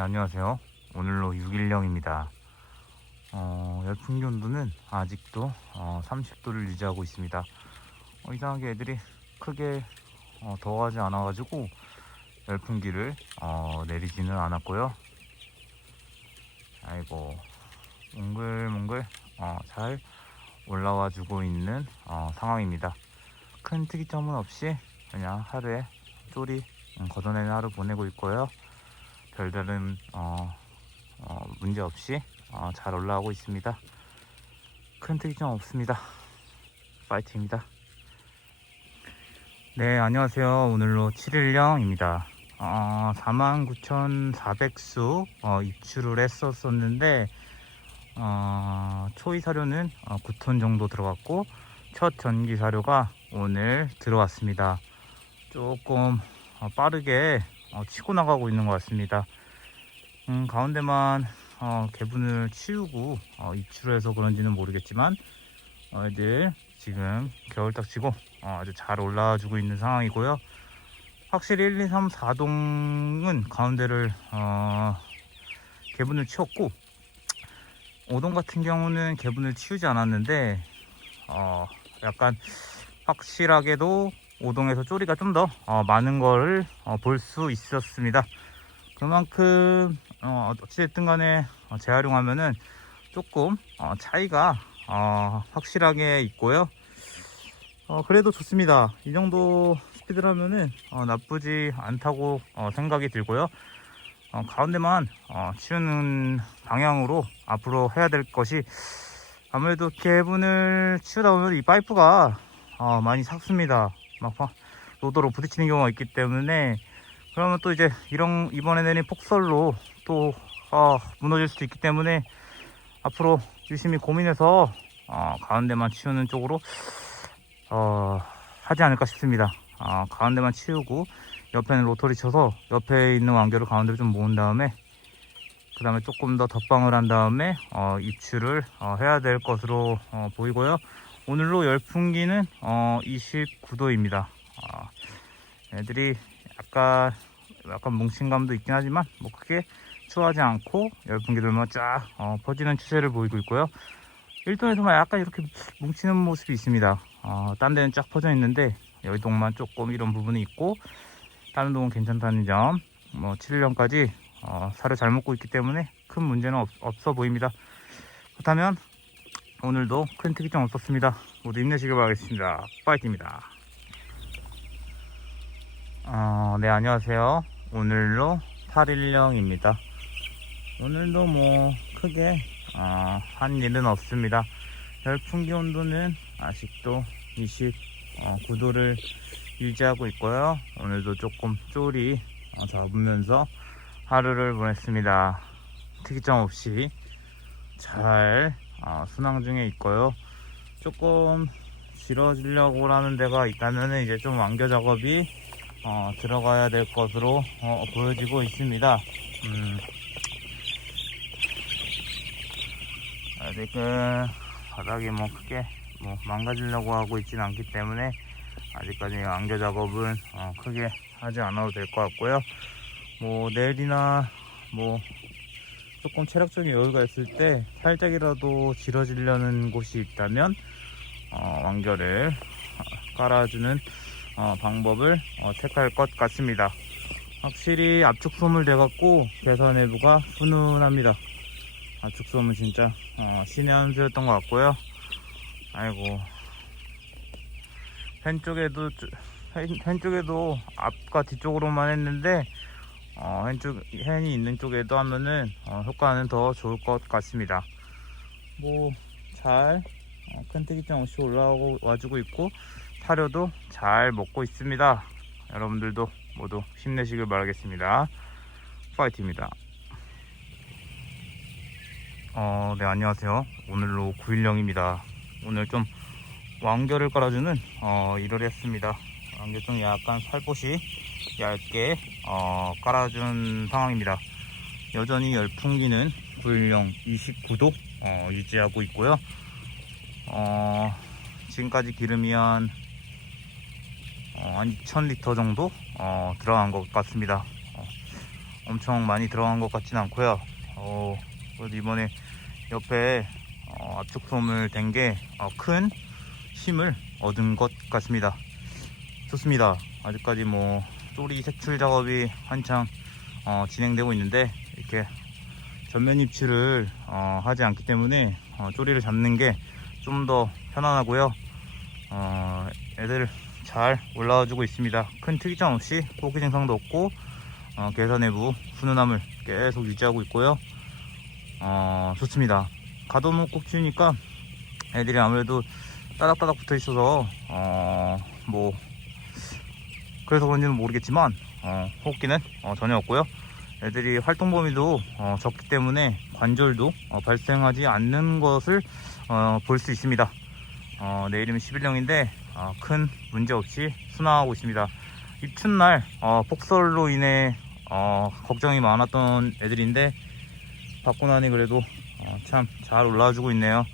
안녕하세요. 오늘로 6일령입니다. 어, 열풍기 온도는 아직도 어, 30도를 유지하고 있습니다. 어, 이상하게 애들이 크게 어, 더워하지 않아가지고 열풍기를 어, 내리지는 않았고요. 아이고 몽글몽글 어, 잘 올라와 주고 있는 어, 상황입니다. 큰 특이점은 없이 그냥 하루에 쪼리 음, 걷어내는 하루 보내고 있고요. 별다른 어, 어, 문제 없이 어, 잘 올라가고 있습니다. 큰 특이점 없습니다. 파이팅입니다. 네, 안녕하세요. 오늘로 7일령입니다. 어, 49,400수 어, 입출을 했었었는데 어, 초이 사료는 어, 9톤 정도 들어갔고 첫 전기 사료가 오늘 들어왔습니다. 조금 어, 빠르게 어, 치고 나가고 있는 것 같습니다. 음, 가운데만 어, 개분을 치우고 어, 입출해서 그런지는 모르겠지만 어, 애들 지금 겨울 딱 치고 어, 아주 잘 올라와주고 있는 상황이고요. 확실히 1, 2, 3, 4동은 가운데를 어, 개분을 치웠고 5동 같은 경우는 개분을 치우지 않았는데 어, 약간 확실하게도 5동에서 쪼리가 좀 더 많은 걸볼수 있었습니다. 그만큼 어, 어찌됐든 간에 어, 재활용하면은 조금 어, 차이가 어, 확실하게 있고요. 어, 그래도 좋습니다. 이 정도 스피드라면은 어, 나쁘지 않다고 어, 생각이 들고요. 어, 가운데만 어, 치우는 방향으로 앞으로 해야 될 것이 아무래도 개분을 치우다 보면 이 파이프가 어, 많이 삭습니다. 막 파- 로더로 부딪히는 경우가 있기 때문에 그러면 또 이제 이런 이번에 내린 폭설로 또 어, 무너질 수도 있기 때문에 앞으로 유심히 고민해서 어, 가운데만 치우는 쪽으로 어, 하지 않을까 싶습니다. 어, 가운데만 치우고 옆에는 로터리 쳐서 옆에 있는 완결을 가운데로 좀 모은 다음에 그 다음에 조금 더 덧방을 한 다음에 어, 입출을 어, 해야 될 것으로 어, 보이고요. 오늘로 열풍기는 어, 29도입니다. 어, 애들이 약간 약간 뭉친감도 있긴 하지만 뭐 크게 추하지 않고 열풍기들만 쫙 어, 퍼지는 추세를 보이고 있고요. 1동에서만 약간 이렇게 뭉치는 모습이 있습니다. 어, 딴 데는 쫙 퍼져 있는데 여기 동만 조금 이런 부분이 있고 다른 동은 괜찮다는 점. 뭐 7년까지 어, 살을 잘 먹고 있기 때문에 큰 문제는 없, 없어 보입니다. 그렇다면 오늘도 큰 특이점 없었습니다. 모두 힘내시길 바라겠습니다. 파이팅입니다. 어, 네, 안녕하세요. 오늘로 8일령입니다. 오늘도 뭐 크게 어, 한 일은 없습니다. 열풍기 온도는 아직도 29도를 유지하고 있고요. 오늘도 조금 쪼리 어, 잡으면서 하루를 보냈습니다. 특이점 없이 잘 어, 순항 중에 있고요. 조금 길어지려고 하는 데가 있다면 이제 좀 완결 작업이 어, 들어가야 될 것으로 어, 보여지고 있습니다. 음, 아직은 바닥이 뭐 크게 뭐 망가지려고 하고 있지는 않기 때문에 아직까지 완결 작업은 어, 크게 하지 않아도 될 것 같고요. 뭐 내일이나 뭐 조금 체력적인 여유가 있을 때 살짝이라도 길어지려는 곳이 있다면 어, 완결을 어, 깔아주는 어, 방법을 어, 택할 것 같습니다. 확실히 압축솜을 대갖고 배선 내부가 훈훈합니다. 압축솜은 진짜 어, 신의 한 수였던 것 같고요. 아이고 펜 쪽에도 펜, 펜 쪽에도 앞과 뒤쪽으로만 했는데 어, 펜쪽 펜이 있는 쪽에도 하면은 어, 효과는 더 좋을 것 같습니다. 뭐잘 어, 큰 특이점 없이 올라오고 와주고 있고 사료도 잘 먹고 있습니다. 여러분들도 모두 힘내시길 바라겠습니다. 파이팅입니다. 어, 네, 안녕하세요. 오늘로 9일령입니다. 오늘 좀 완결을 깔아주는 어, 일을 했습니다. 완결 좀 약간 살포시 얇게 어, 깔아준 상황입니다. 여전히 열풍기는 9일령 29도 어, 유지하고 있고요. 어, 지금까지 기름이 한, 어, 한 2000리터 정도 어, 들어간 것 같습니다. 어, 엄청 많이 들어간 것 같진 않고요. 어, 이번에 옆에 어, 압축 솜을 댄 게큰 힘을 얻은 것 같습니다. 좋습니다. 아직까지 뭐 쪼리 색출 작업이 한창 어, 진행되고 있는데 이렇게 전면 입출을 어, 하지 않기 때문에 어, 쪼리를 잡는 게 좀 더 편안하고요. 어, 애들 잘 올라와 주고 있습니다. 큰 특이점 없이 호기 증상도 없고 어, 계산 내부 훈훈함을 계속 유지하고 있고요. 어, 좋습니다. 가둬놓고 키우니까 애들이 아무래도 따닥따닥 붙어 있어서 어, 뭐 그래서 그런지는 모르겠지만 어, 호흡기는 어, 전혀 없고요. 애들이 활동 범위도 어, 적기 때문에 관절도 어, 발생하지 않는 것을 어, 볼 수 있습니다. 어, 내일이면 11령인데 어, 큰 문제 없이 순항하고 있습니다. 입춘날 어, 폭설로 인해 어, 걱정이 많았던 애들인데 받고 나니 그래도 어, 참잘 올라와주고 있네요.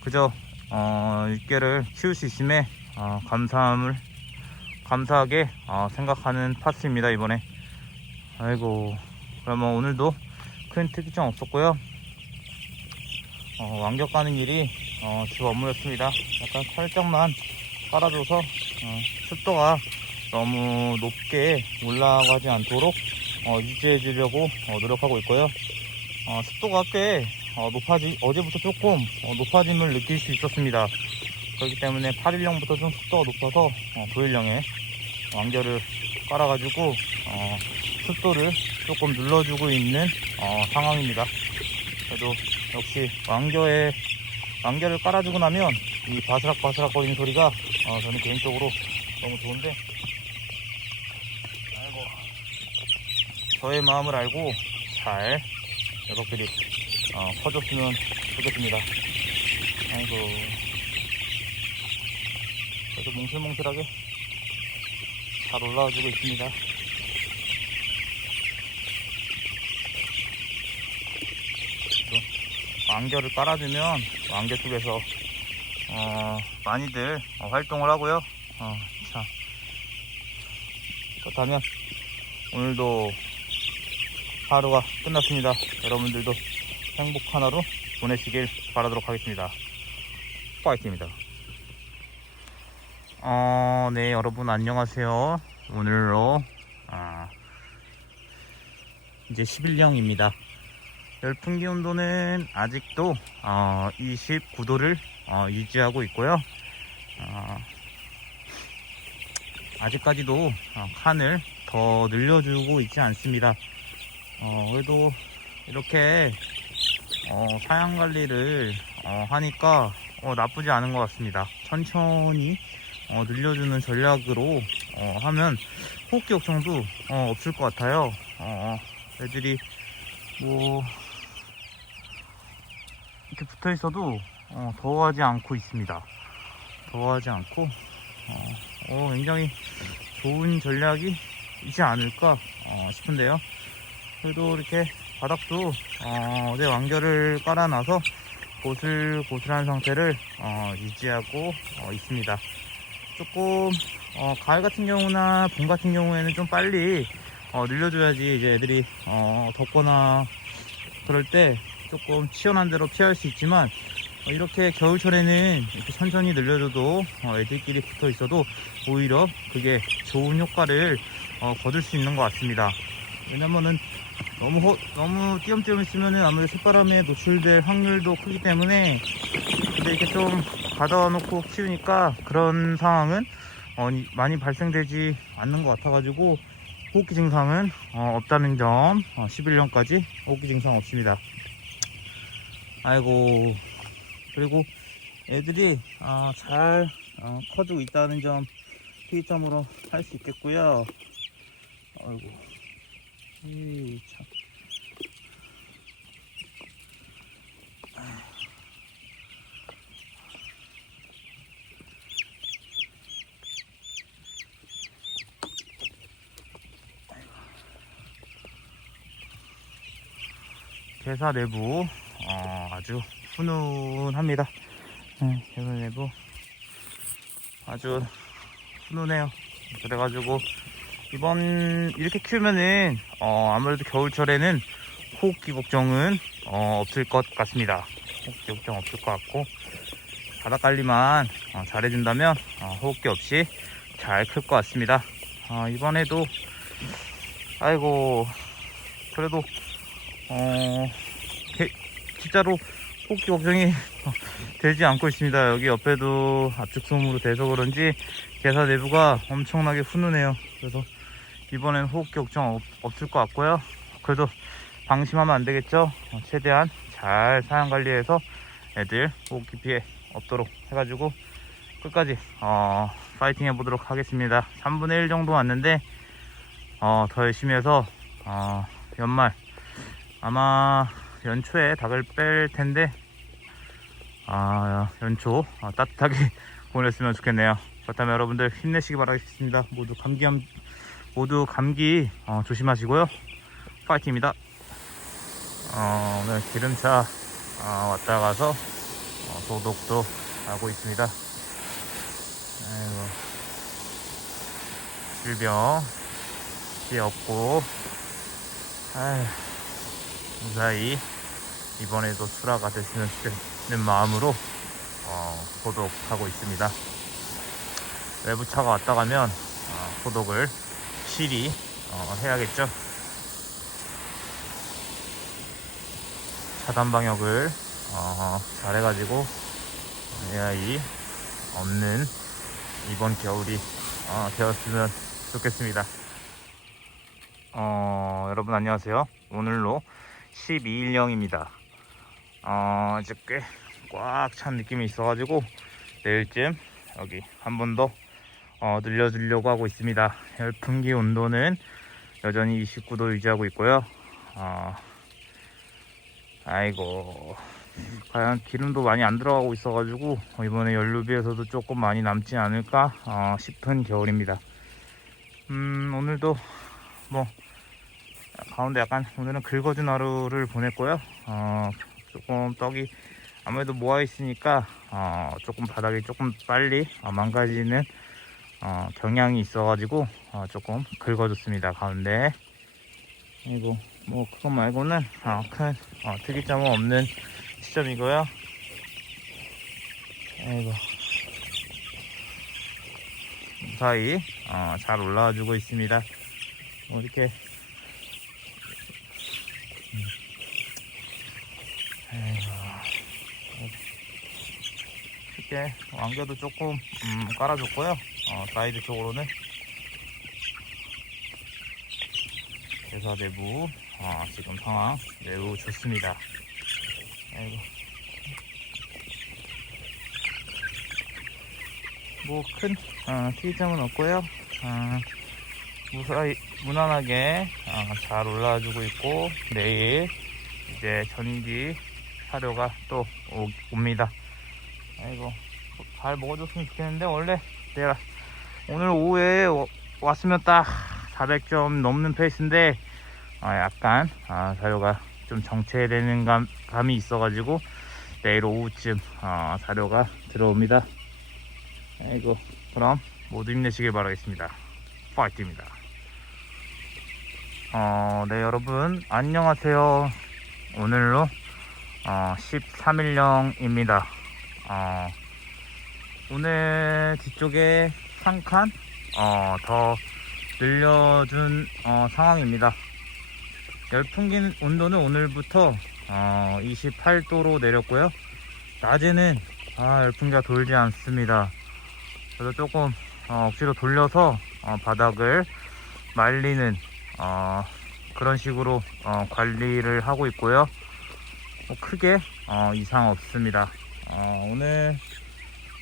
그저 어, 육개를 키울 수 있음에 어, 감사함을 감사하게 어, 생각하는 파스입니다 이번에. 아이고 그러면 오늘도 큰 특이점 없었고요. 어, 완격 가는 일이 어, 주 업무였습니다. 약간 살짝만 깔아줘서 어, 습도가 너무 높게 올라가지 않도록 어, 유지해 주려고 어, 노력하고 있고요. 어, 습도가 꽤 어, 높아지 어제부터 조금 어, 높아짐을 느낄 수 있었습니다. 그렇기 때문에 8일령부터 좀 습도가 높아서 어, 9일령에 완결을 깔아가지고 어, 습도를 조금 눌러주고 있는 어, 상황입니다. 그래도 역시 완결에 완결을 깔아주고 나면 이 바스락바스락 거리는 소리가 어, 저는 개인적으로 너무 좋은데 아이고 저의 마음을 알고 잘 녀석들이 어, 커졌으면 좋겠습니다. 아이고 그래도 뭉슬뭉슬하게 잘 올라와주고 있습니다. 완결을 깔아주면 완결 속에서 어, 많이들 어, 활동을 하고요. 어, 자, 그렇다면 오늘도 하루가 끝났습니다. 여러분들도 행복한 하루 보내시길 바라도록 하겠습니다. 파이팅입니다. 어, 네, 여러분 안녕하세요. 오늘로 아, 이제 11령입니다. 열풍 기 온도는 아직도 어, 29도를 어, 유지하고 있고요. 어, 아직까지도 어, 칸을 더 늘려주고 있지 않습니다. 어, 그래도 이렇게 어, 사양 관리를 어, 하니까 어, 나쁘지 않은 것 같습니다. 천천히 어, 늘려주는 전략으로 어, 하면 호흡기 걱정도 어, 없을 것 같아요. 어, 애들이 뭐 이렇게 붙어 있어도 어, 더워하지 않고 있습니다. 더워하지 않고 어, 어, 굉장히 좋은 전략이 있지 않을까 어, 싶은데요. 그래도 이렇게 바닥도 어, 제 완결을 깔아놔서 고슬고슬한 상태를 어, 유지하고 어, 있습니다. 조금 어, 가을 같은 경우나 봄 같은 경우에는 좀 빨리 어, 늘려줘야지 이제 애들이 어, 덥거나 그럴 때 조금 치열한 대로 피할 수 있지만 어, 이렇게 겨울철에는 이렇게 천천히 늘려줘도 어, 애들끼리 붙어 있어도 오히려 그게 좋은 효과를 어, 거둘 수 있는 것 같습니다. 왜냐면은 너무 허- 너무 띄엄띄엄 있으면은 아무래도 햇바람에 노출될 확률도 크기 때문에 근데 이렇게 좀 가둬놓고 키우니까 그런 상황은 어, 이- 많이 발생되지 않는 것 같아가지고 호흡기 증상은 어, 없다는 점 11년까지 호흡기 증상 없습니다. 아이고 그리고 애들이 어, 잘 어, 커지고 있다는 점 특이점으로 할 수 있겠고요. 아이고 이 참. 개사 내부 어, 아주 훈훈합니다. 네, 개사 내부 아주 훈훈해요. 그래가지고 이번 이렇게 키우면은 어, 아무래도 겨울철에는 호흡기 걱정은 어, 없을 것 같습니다. 호흡기 걱정 없을 것 같고 바닥 관리만 어, 잘해준다면 어, 호흡기 없이 잘 클 것 같습니다. 어, 이번에도 아이고 그래도 어 개- 진짜로 호흡기 걱정이 되지 않고 있습니다. 여기 옆에도 압축솜으로 돼서 그런지 개사 내부가 엄청나게 훈훈해요. 그래서 이번엔 호흡기 걱정 없, 없을 것 같고요. 그래도 방심하면 안 되겠죠. 어, 최대한 잘 사양 관리해서 애들 호흡기 피해 없도록 해가지고 끝까지 어, 파이팅 해보도록 하겠습니다. 3분의 1 정도 왔는데 어, 더 열심히 해서 어, 연말 아마 연초에 닭을 뺄 텐데 아, 연초 어, 따뜻하게 보냈으면 좋겠네요. 그렇다면 여러분들 힘내시기 바라겠습니다. 모두 감기함 모두 감기 어, 조심하시고요. 파이팅입니다. 어, 오늘 기름차 어, 왔다 가서 어, 소독도 하고 있습니다. 아이고, 질병 없고, 아휴, 무사히 이번에도 출하가 됐으면 좋겠는 마음으로 어, 소독하고 있습니다. 외부차가 왔다 가면 어, 소독을 실히 어, 해야겠죠. 차단 방역을 어, 잘 해가지고 AI 없는 이번 겨울이 어, 되었으면 좋겠습니다. 어, 여러분 안녕하세요. 오늘로 12일령입니다. 어, 이제 꽤 꽉 찬 느낌이 있어가지고 내일쯤 여기 한 번 더 어, 늘려주려고 하고 있습니다. 열풍기 온도는 여전히 29도 유지하고 있고요. 어, 아이고 과연 기름도 많이 안 들어가고 있어가지고 이번에 연료비에서도 조금 많이 남지 않을까 어, 싶은 겨울입니다. 음 오늘도 뭐 가운데 약간 오늘은 긁어준 하루를 보냈고요. 어, 조금 떡이 아무래도 모아 있으니까 어, 조금 바닥이 조금 빨리 어, 망가지는 어, 경향이 있어가지고 어, 조금 긁어줬습니다 가운데. 그리고 뭐 그것 말고는 어, 큰 어, 특이점은 없는 시점이고요. 아이고 무사히 어, 잘 올라와주고 있습니다. 뭐 이렇게 음. 아이고 이렇게 완겨도 조금 음, 깔아줬고요. 어, 사이드 쪽으로는 회사 내부 어, 지금 상황 매우 좋습니다. 아이고. 뭐큰 어, 특이점은 없고요. 어, 무사히 무난하게 어, 잘 올라와주고 있고 내일 이제 전기 사료가 또 오, 옵니다. 아이고 잘 먹어줬으면 좋겠는데 원래 내가 오늘 오후에 와- 왔으면 딱 400점 넘는 페이스인데 아, 약간 아, 사료가 좀 정체되는 감, 감이 있어가지고 내일 오후쯤 아, 사료가 들어옵니다. 아이고 그럼 모두 힘내시길 바라겠습니다. 파이팅입니다. 어, 네 여러분 안녕하세요. 오늘로 어, 13일령입니다. 어, 오늘 뒤쪽에 한칸 어, 더 늘려준 어, 상황입니다. 열풍기 온도는 오늘부터 어, 28도로 내렸고요. 낮에는 아, 열풍기가 돌지 않습니다. 그래서 조금 어, 억지로 돌려서 어, 바닥을 말리는 어, 그런 식으로 어, 관리를 하고 있고요. 뭐 크게 어, 이상 없습니다. 어, 오늘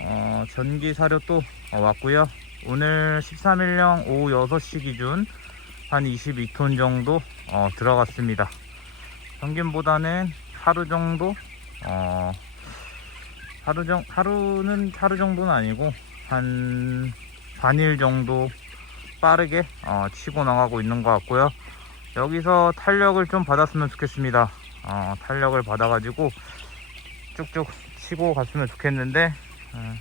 어, 전기 사료 또 어, 왔고요. 오늘 13일령 오후 6시 기준 한 22톤 정도 어, 들어갔습니다. 평균보다는 하루 정도 어, 하루 정 하루는 하루 정도는 아니고 한 반일 정도 빠르게 어, 치고 나가고 있는 것 같고요. 여기서 탄력을 좀 받았으면 좋겠습니다. 어, 탄력을 받아가지고 쭉쭉 치고 갔으면 좋겠는데 어,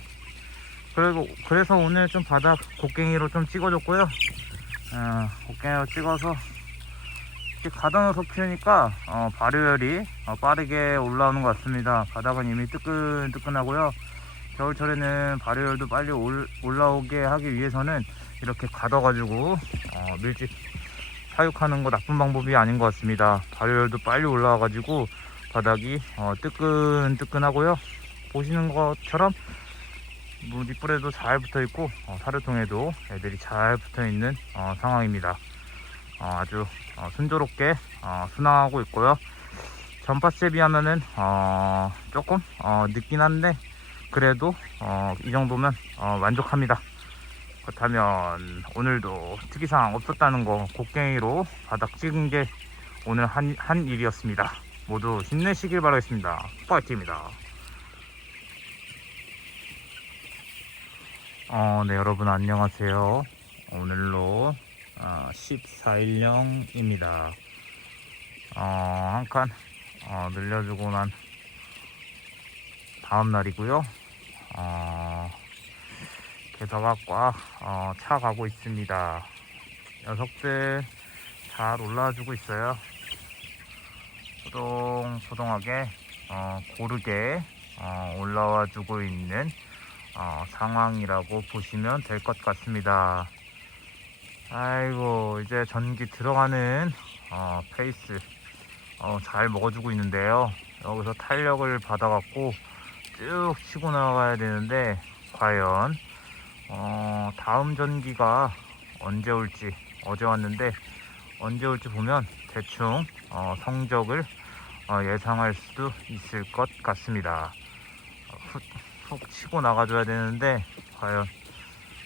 그리고 그래서 오늘 좀 바닥 곡괭이로 좀 찍어줬고요. 어, 곡괭이로 찍어서 가둬놓아서 키우니까 어, 발효열이 어, 빠르게 올라오는 것 같습니다. 바닥은 이미 뜨끈뜨끈하고요. 겨울철에는 발효열도 빨리 올, 올라오게 하기 위해서는 이렇게 가둬가지고 어, 밀집 사육하는 거 나쁜 방법이 아닌 것 같습니다. 발효열도 빨리 올라와가지고 바닥이 어, 뜨끈뜨끈하고요. 보시는 것처럼 무뒷불에도 잘 붙어 있고 어, 사료통에도 애들이 잘 붙어 있는 어, 상황입니다. 어, 아주 어, 순조롭게 어, 순항하고 있고요. 전파스에 비하면은 어, 조금 어, 늦긴 한데 그래도 어, 이 정도면 어, 만족합니다. 그렇다면 오늘도 특이사항 없었다는 거 곡괭이로 바닥 찍은 게 오늘 한, 한 일이었습니다. 모두 힘내시길 바라겠습니다. 파이팅입니다. 어, 네, 여러분 안녕하세요. 오늘로 어, 14일령입니다. 어, 한칸 어, 늘려주고 난 다음 날이고요. 어, 개사각과 어, 차 가고 있습니다. 녀석들 잘 올라와주고 있어요. 포동포동하게 어, 고르게 어, 올라와주고 있는 어, 상황이라고 보시면 될 것 같습니다. 아이고 이제 전기 들어가는 어, 페이스 어, 잘 먹어주고 있는데요. 여기서 탄력을 받아갖고 쭉 치고 나가야 되는데 과연 어, 다음 전기가 언제 올지 어제 왔는데 언제 올지 보면 대충 어, 성적을 어, 예상할 수도 있을 것 같습니다. 어, 훅, 훅 치고 나가줘야 되는데 과연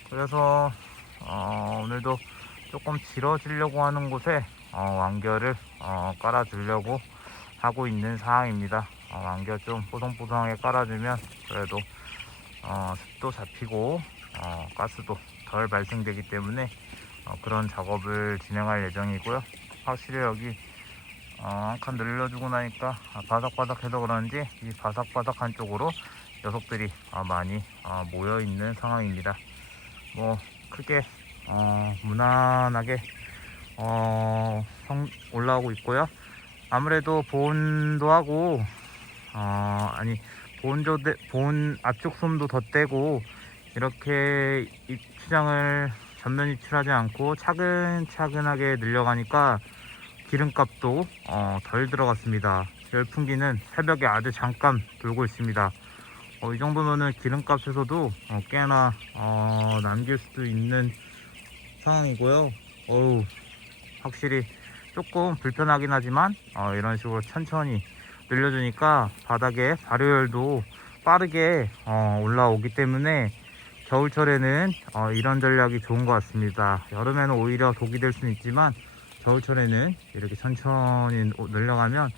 그래서 어, 오늘도 조금 길어지려고 하는 곳에 어, 완결을 어, 깔아주려고 하고 있는 상황입니다. 어, 완결 좀 뽀송뽀송하게 깔아주면 그래도 어, 습도 잡히고 어, 가스도 덜 발생되기 때문에 어, 그런 작업을 진행할 예정이고요. 확실히 여기 어, 한 칸 늘려주고 나니까 아, 바삭바삭해서 그런지 이 바삭바삭한 쪽으로 녀석들이 아, 많이 아, 모여 있는 상황입니다. 뭐 크게 어, 무난하게 어, 성, 올라오고 있고요. 아무래도 보온도 하고 어, 아니 보온조 보온 압축 솜도 덧대고 이렇게 입추장을 전면 입출하지 않고 차근차근하게 늘려가니까 기름값도 어, 덜 들어갔습니다. 열풍기는 새벽에 아주 잠깐 돌고 있습니다. 어, 이 정도면은 기름값에서도 어, 꽤나 어, 남길 수도 있는 상황이고요. 어우, 확실히 조금 불편하긴 하지만 어, 이런 식으로 천천히 늘려주니까 바닥에 발효열도 빠르게 어, 올라오기 때문에 겨울철에는 어, 이런 전략이 좋은 것 같습니다. 여름에는 오히려 독이 될 수는 있지만 겨울철에는 이렇게 천천히 늘려가면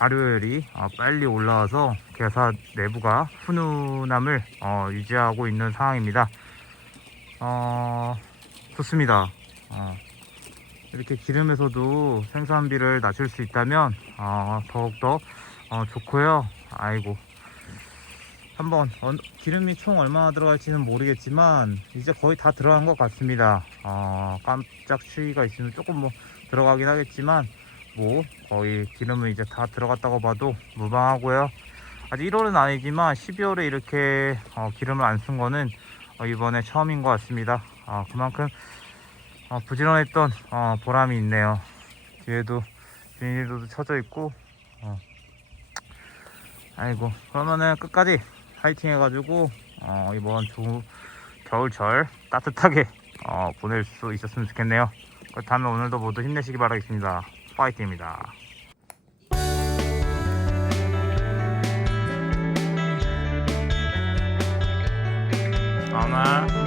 발효열이 어, 빨리 올라와서 개사 내부가 훈훈함을 어, 유지하고 있는 상황입니다. 어, 좋습니다. 어, 이렇게 기름에서도 생산비를 낮출 수 있다면 어, 더욱더 어, 좋고요. 아이고 한번 어, 기름이 총 얼마나 들어갈지는 모르겠지만 이제 거의 다 들어간 것 같습니다. 어, 깜짝 추위가 있으면 조금 뭐 들어가긴 하겠지만 뭐 거의 기름은 이제 다 들어갔다고 봐도 무방하고요. 아직 1월은 아니지만 12월에 이렇게 어, 기름을 안 쓴 거는 어, 이번에 처음인 것 같습니다. 어, 그만큼 어, 부지런했던 어, 보람이 있네요. 뒤에도 비닐도 쳐져 있고 어. 아이고 그러면은 끝까지 파이팅 해가지고 어, 이번 두 겨울철 따뜻하게 어, 보낼 수 있었으면 좋겠네요. 그렇다면 오늘도 모두 힘내시기 바라겠습니다. 파이팅입니다. 나오나?